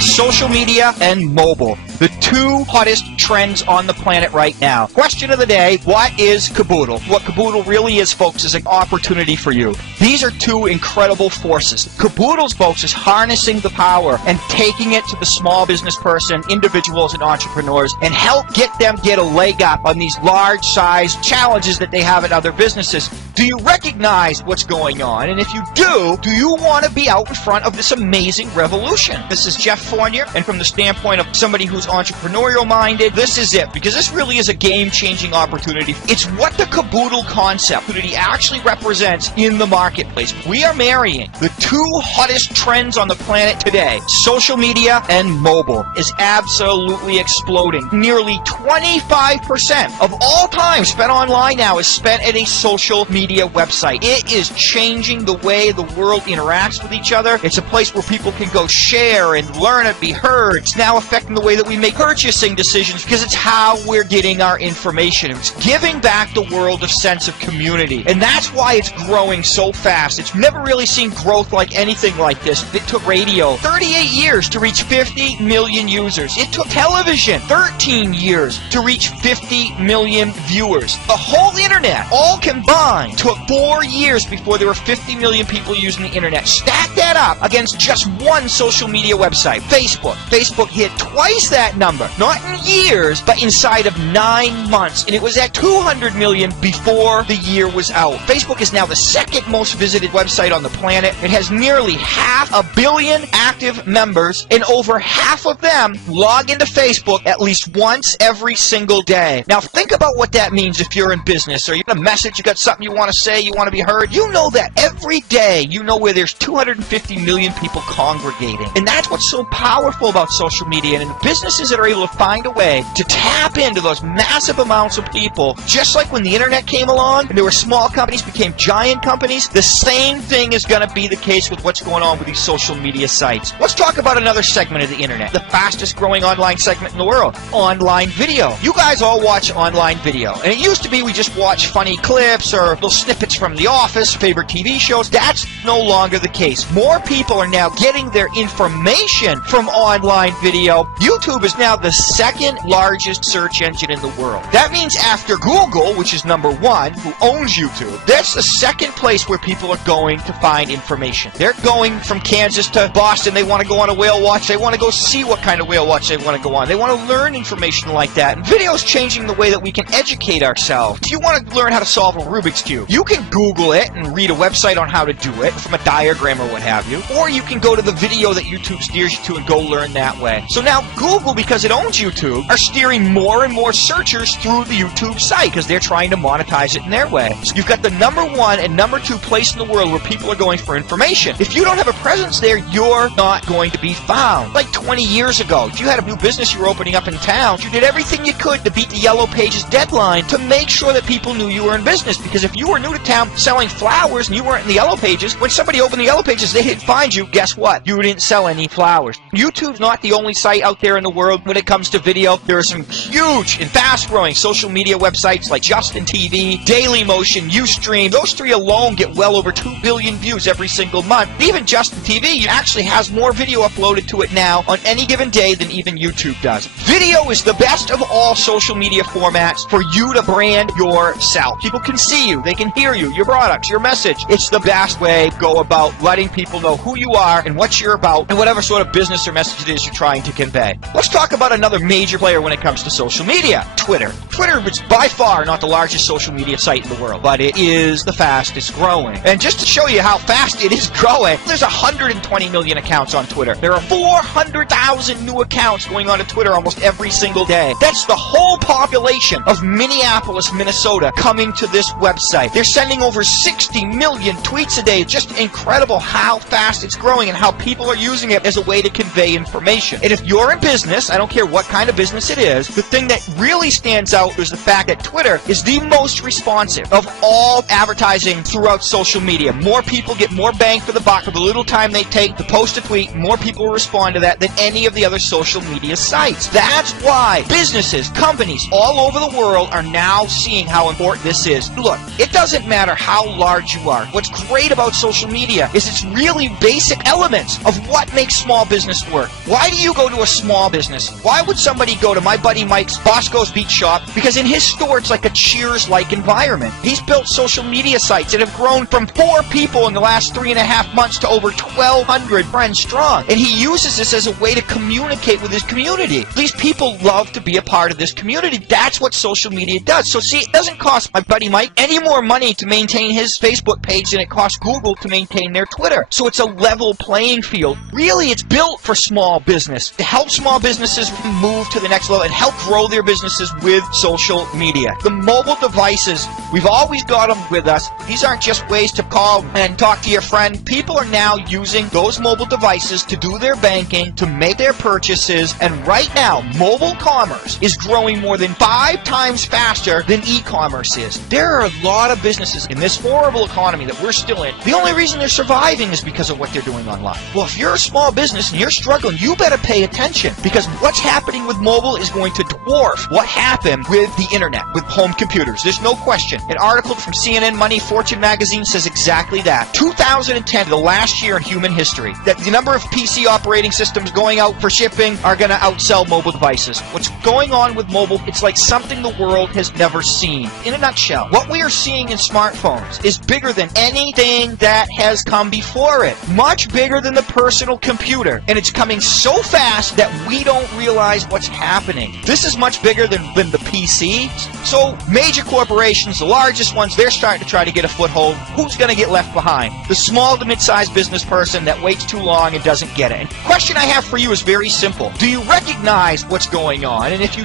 Social media and mobile, the two hottest trends on the planet right now. Question of the day, what is Caboodle? What Caboodle really is, folks, is an opportunity for you. These are two incredible forces. Caboodles, folks, is harnessing the power and taking it to the small business person, individuals, and entrepreneurs, and help get them get a leg up on these large-sized challenges that they have in other businesses. Do you recognize what's going on? And if you do you want to be out in front of this amazing revolution? This is Jeff Fournier, and from the standpoint of somebody who's entrepreneurial-minded, this is it, because this really is a game-changing opportunity. It's what the Caboodle concept actually represents in the marketplace. We are marrying the two hottest trends on the planet today. Social media and mobile is absolutely exploding. Nearly 25% of all time spent online now is spent at a social media website. It is changing the way the world interacts with each other. It's a place where people can go share and learn and be heard. It's now affecting the way that we make purchasing decisions because it's how we're getting our information. It's giving back the world a sense of community. And that's why it's growing so fast. It's never really seen growth like anything like this. It took radio 38 years to reach 50 million users. It took television 13 years to reach 50 million viewers. The whole internet, all combined, took 4 years before there were 50 million people using the internet. Stack that up against just one social media website, Facebook. Facebook hit twice that number, not in years, but inside of 9 months, and it was at 200 million before the year was out. Facebook is now the second most visited website on the planet. It has nearly 500 million active members, and over half of them log into Facebook at least once every single day. Now think about what that means if you're in business, or you got a message, you got something you want to say, you want to be heard. You know that every day, you know where there's 250 million people congregating. And that's what's so powerful about social media, and businesses that are able to find a way to tap into those massive amounts of people, just like when the internet came along and there were small companies became giant companies, the same thing is going to be the case with what's going on with these social media sites. Let's talk about another segment of the internet, the fastest growing online segment in the world, online video. You guys all watch online video, and it used to be we just watch funny clips or little snippets from The Office, favorite TV shows. That's no longer the case. More people are now getting their information from online video. YouTube is now the second largest search engine in the world. That means after Google, which is number one, who owns YouTube, that's the second place where people are going to find information. They're going from Kansas to Boston. They want to go on a whale watch. They want to go see what kind of whale watch they want to go on. They want to learn information like that. And video is changing the way that we can educate ourselves. If you want to learn how to solve a Rubik's Cube, you can Google it and read a website on how to do it from a diagram or what have you. Or you can go to the video that YouTube steers you to and go learn that way. So now Google, because it owns YouTube, are steering more and more searchers through the YouTube site because they're trying to monetize it in their way. So you've got the number one and number two place in the world where people are going for information. If you don't have a presence there, you're not going to be found. Like 20 years ago, if you had a new business you were opening up in town, you did everything you could to beat the Yellow Pages deadline to make sure that people knew you were in business. Because if you were new to town selling flowers and you weren't in the Yellow Pages, when somebody opened the Yellow Pages, they didn't find you. Guess what? You didn't sell any flowers. YouTube's not the only site out there in the world when it comes to video. There are some huge and fast-growing social media websites like Justin TV, Dailymotion, Ustream. Those three alone get well over 2 billion views every single month. Even Justin TV actually has more video uploaded to it now on any given day than even YouTube does. Video is the best of all social media formats for you to brand yourself. People can see you, they can hear you, your products, your message. It's the best way to go about letting people know who you are and what you're about and whatever sort of business or message it is you're trying to convey. Let's talk about another major player when it comes to social media, Twitter. Twitter is by far not the largest social media site in the world, but it is the fastest growing. And just to show you how fast it is growing, there's 120 million accounts on Twitter. There are 400,000 new accounts going on to Twitter almost every single day. That's the whole population of Minneapolis, Minnesota coming to this website. They're sending over 60 million tweets a day. It's just incredible how fast it's growing and how people are using it as a way to convey information. And if you're in business, business, I don't care what kind of business it is, the thing that really stands out is the fact that Twitter is the most responsive of all advertising throughout social media. More people get more bang for the buck for the little time they take to post a tweet. More people respond to that than any of the other social media sites. That's why businesses, companies all over the world are now seeing how important this is. Look, it doesn't matter how large you are. What's great about social media is it's really basic elements of what makes small business work. Why do you go to a small business? Why would somebody go to my buddy Mike's Bosco's Beach Shop? Because in his store it's like a Cheers-like environment. He's built social media sites that have grown from 4 people in the last 3.5 months to over 1,200 friends strong. And he uses this as a way to communicate with his community. These people love to be a part of this community. That's what social media does. So see, it doesn't cost my buddy Mike any more money to maintain his Facebook page than it costs Google to maintain their Twitter. So it's a level playing field. Really, it's built for small business, to help small businesses move to the next level and help grow their businesses with social media. The mobile devices, we've always got them with us. These aren't just ways to call and talk to your friend. People are now using those mobile devices to do their banking, to make their purchases, and right now, mobile commerce is growing more than 5 times faster than e-commerce is. There are a lot of businesses in this horrible economy that we're still in. The only reason they're surviving is because of what they're doing online. Well, if you're a small business and you're struggling, you better pay attention, because what's happening with mobile is going to dwarf what happened with the internet, with home computers. There's no question. An article from CNN Money, Fortune magazine says exactly that. 2010, the last year in human history, that the number of PC operating systems going out for shipping are going to outsell mobile devices. What's going on with mobile, it's like something the world has never seen. In a nutshell, what we are seeing in smartphones is bigger than anything that has come before it. Much bigger than the personal computer. And it's coming so fast that we don't realize what's happening. This is much bigger than the PC. So major corporations, the largest ones, they're starting to try to get a foothold. Who's going to get left behind? The small to mid-sized business person that waits too long and doesn't get it. And the question I have for you is very simple. Do you recognize what's going on? And if you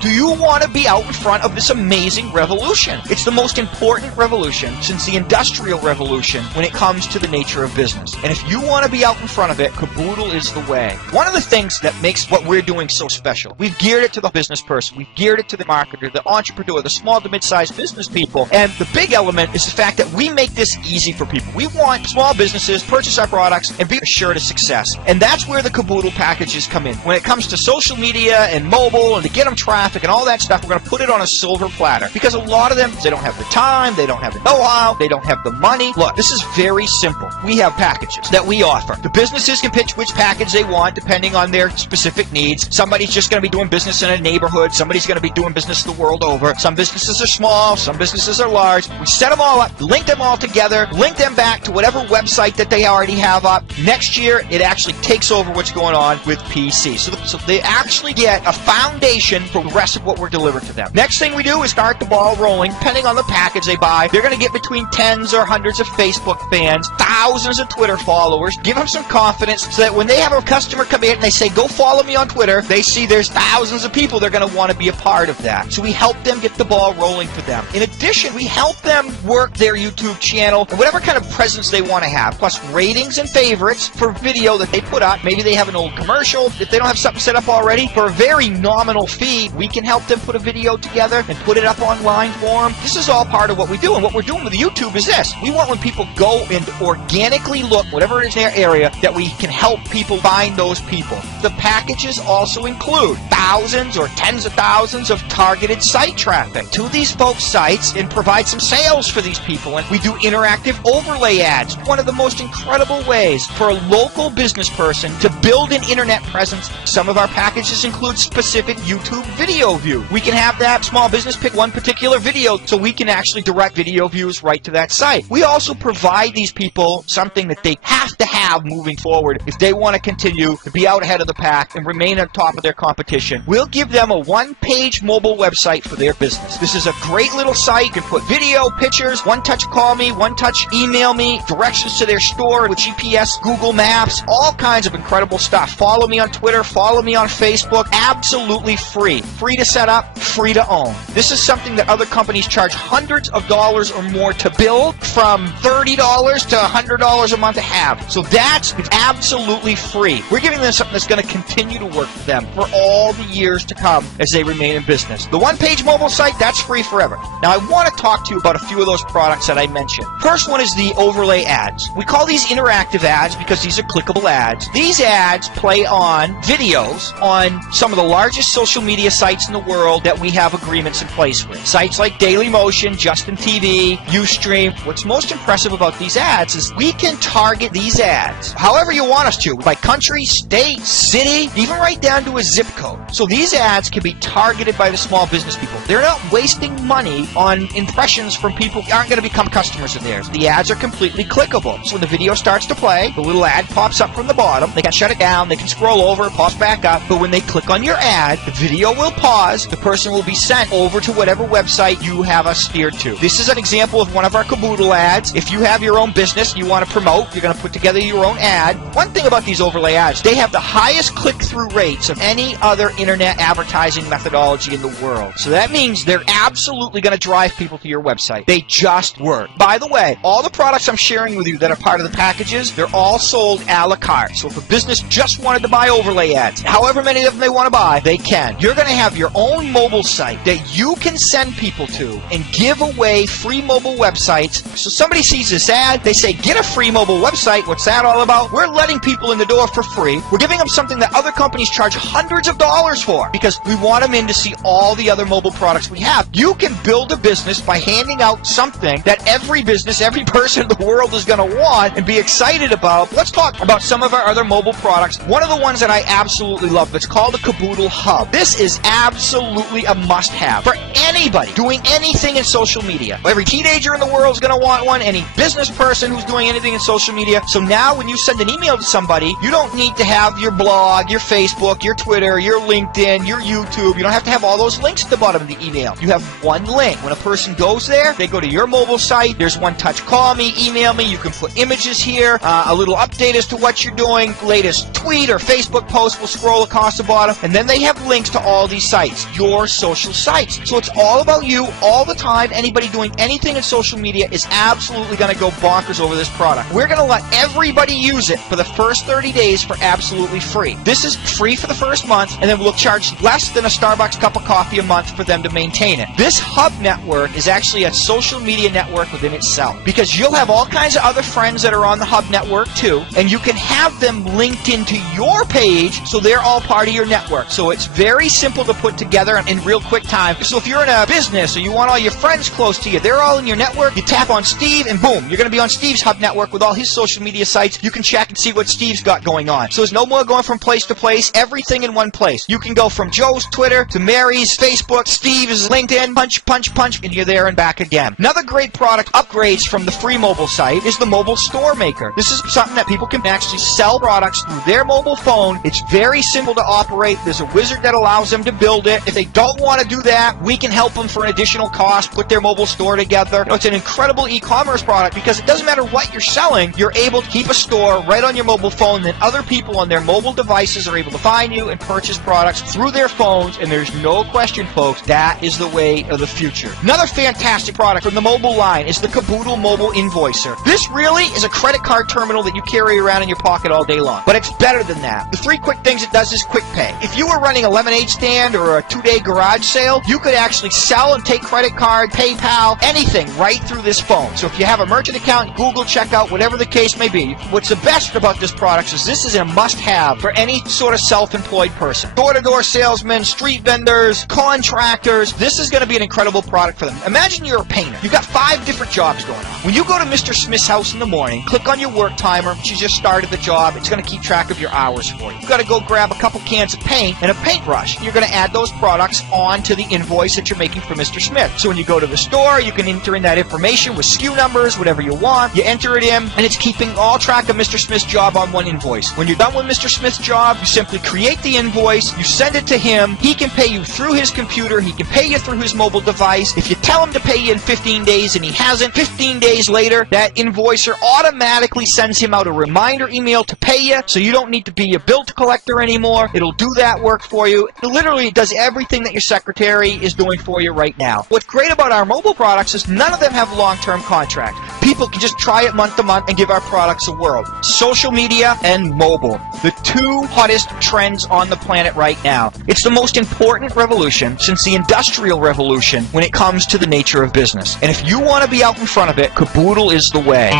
do you want to be out in front of this amazing revolution? It's the most important revolution since the Industrial Revolution when it comes to the nature of business. And if you want to be out in front of it, Caboodle is the way. One of the things that makes what we're doing so special, we've geared it to the business person, we've geared it to the marketer, the entrepreneur, the small to mid-sized business people, and the big element is the fact that we make this easy for people. We want small businesses to purchase our products and be assured of success. And that's where the Caboodle packages come in. When it comes to social media and mobile and to get them traffic and all that stuff, we're going to put it on a silver platter. Because a lot of them, they don't have the time, they don't have the know-how, they don't have the money. Look, this is very simple. We have packages that we offer. The businesses can pitch which package they want depending on their specific needs. Somebody's just going to be doing business in a neighborhood. Somebody's going to be doing business the world over. Some businesses are small, some businesses are large. We set them all up, link them all together, link them back to whatever website that they already have up. Next year, it actually takes over what's going on with PC. So they actually get a foundation for the rest of what we're delivering to them. Next thing we do is start the ball rolling. Depending on the package they buy, they're going to get between tens or hundreds of Facebook fans, thousands of Twitter followers. Give them some confidence so that when they have a customer come in and they say, go follow me on Twitter, they see there's thousands of people they're going to want to be a part of that. So we help them get the ball rolling for them. In addition, we help them work their YouTube channel and whatever kind of presence they want to have, plus ratings and favorites for video that they put up. Maybe they have an old commercial. If they don't have something set up already, for a very nominal fee, we can help them put a video together and put it up online for them. This is all part of what we do. And what we're doing with YouTube is this. We want when people go and organically look, whatever it is in their area, that we can help people find those people. The packages also include thousands or tens of thousands of targeted site traffic to these folks' sites and provide some sales for these people. And we do interactive overlay ads. One of the most incredible ways for a local business person to build an internet presence. Some of our packages include specific YouTube video view. We can have that small business pick one particular video so we can actually direct video views right to that site. We also provide these people something that they have to have moving forward if they want to continue to be out ahead of the pack and remain on top of their competition. We'll give them a one-page mobile website for their business. This is a great little site. You can put video, pictures, one-touch call me, one-touch email me, directions to their store with GPS, Google Maps, all kinds of incredible stuff. Follow me on Twitter, follow me on Facebook. Absolutely free. Free to set up, free to own. This is something that other companies charge hundreds of dollars or more to build, from $30 to $100 a month to have. So that's absolutely free. We're giving them something that's going to continue to work for them for all the years to come as they remain in business. The one-page mobile site, that's free forever. Now, I want to talk to you about a few of those products that I mentioned. First one is the overlay ads. We call these interactive ads because these are clickable ads. These ads play on videos on some of the largest social media sites in the world that we have agreements in place with. Sites like Dailymotion, Justin TV, Ustream. What's most impressive about these ads is we can target these ads however you want us to, by country, state, city, even right down to a zip code. So these ads can be targeted by the small business people. They're not wasting money on impressions from people who aren't going to become customers of theirs. The ads are completely clickable. So when the video starts to play, the little ad pops up from the bottom. They can shut it down, they can scroll over, it pops back up. But when they click on your ad, the video will pause. The person will be sent over to whatever website you have us steered to. This is an example of one of our Caboodle ads. If you have your own business you want to promote, you're going to put together your own ad. One thing about these overlay ads, they have the highest click-through rates of any other internet advertising methodology in the world. So that means they're absolutely going to drive people to your website. They just work. By the way, all the products I'm sharing with you that are part of the packages, they're all sold a la carte. So if a business just wanted to buy overlay ads, however many of them they want to buy, they can. You're going to have your own mobile site that you can send people to and give away free mobile websites. So somebody sees this ad, they say, get a free mobile website. What's that all about? We're letting people in the door for free. We're giving them something that other companies charge hundreds of dollars for because we want them in to see all the other mobile products we have. You can build a business by handing out something that every business, every person in the world is going to want and be excited about. Let's talk about some of our other mobile products. One of the ones that I absolutely love, it's called the Caboodle Hub. This is absolutely a must-have for anybody doing anything in social media. Every teenager in the world is going to want one, any business person who's doing anything in social media. So now when you send an email to somebody, you don't need to have your blog, your Facebook, your Twitter, your LinkedIn, your YouTube. You don't have to have all those links at the bottom of the email. You have one link. When a person goes there, they go to your mobile site. There's one touch. Call me, email me. You can put images here, a little update as to what you're doing. Latest tweet or Facebook post will scroll across the bottom, and then they have links to all these sites, your social sites. So it's all about you all the time. Anybody doing anything in social media is absolutely going to go bonkers over this product. We're going to let everybody use it for the first 30 days for absolutely free. This is free for the first month, and then we'll charge less than a Starbucks cup of coffee a month for them to maintain it. This hub network is actually a social media network within itself because you'll have all kinds of other friends that are on the hub network too, and you can have them linked into your page so they're all part of your network. So it's very simple to put together in real quick time. So if you're in a business or you want all your friends close to you, they're all in your network, you tap on Steve and boom, you're going to be on Steve's hub network with all his social media sites. You can check and see what Steve's got going on. So there's no more going from place to place, everything in one place. You can go from Joe's Twitter to Mary's Facebook, Steve's LinkedIn, punch, and you're there and back again. Another great product upgrades from the free mobile site is the mobile store maker. This is something that people can actually sell products through their mobile phone. It's very simple to operate. There's a wizard that allows them to build it. If they don't want to do that, we can help them for an additional cost, put their mobile store together. It's an incredible e-commerce product because it doesn't matter what you're selling, you're able to keep a store right on your mobile phone, and then other people on their mobile devices are able to find you and purchase products through their phones, and there's no question, folks, that is the way of the future. Another fantastic product from the mobile line is the Caboodle Mobile Invoicer. This really is a credit card terminal that you carry around in your pocket all day long, but it's better than that. The three quick things it does is quick pay. If you were running a lemonade stand or a 2-day garage sale, you could actually sell and take credit card, PayPal, anything right through this phone. So if you have a merchant account, Google checkout, whatever the case may be, what's the best about this product is this is a must-have for any sort of self-employed person. Door-to-door salesmen, street vendors, contractors, this is going to be an incredible product for them. Imagine you're a painter. You've got 5 different jobs going on. When you go to Mr. Smith's house in the morning, click on your work timer. She just started the job. It's going to keep track of your hours for you. You've got to go grab a couple cans of paint and a paintbrush. You're going to add those products onto the invoice that you're making for Mr. Smith. So when you go to the store, you can enter in that information with SKU numbers, whatever you want. You enter it in, and it's keeping all track of Mr. Smith's job on one invoice. When you're done with Mr. Smith's job, you simply create the invoice, you send it to him, he can pay you through his computer, he can pay you through his mobile device. If you tell him to pay you in 15 days and he hasn't, 15 days later, that invoicer automatically sends him out a reminder email to pay you, so you don't need to be a bill collector anymore. It'll do that work for you. It literally does everything that your secretary is doing for you right now. What's great about our mobile products is none of them have long-term contracts. People can just try it month to month and give our products a whirl. Social media and mobile, the 2 hottest trends on the planet right now. It's the most important revolution since the Industrial Revolution when it comes to the nature of business. And if you want to be out in front of it, Caboodle is the way.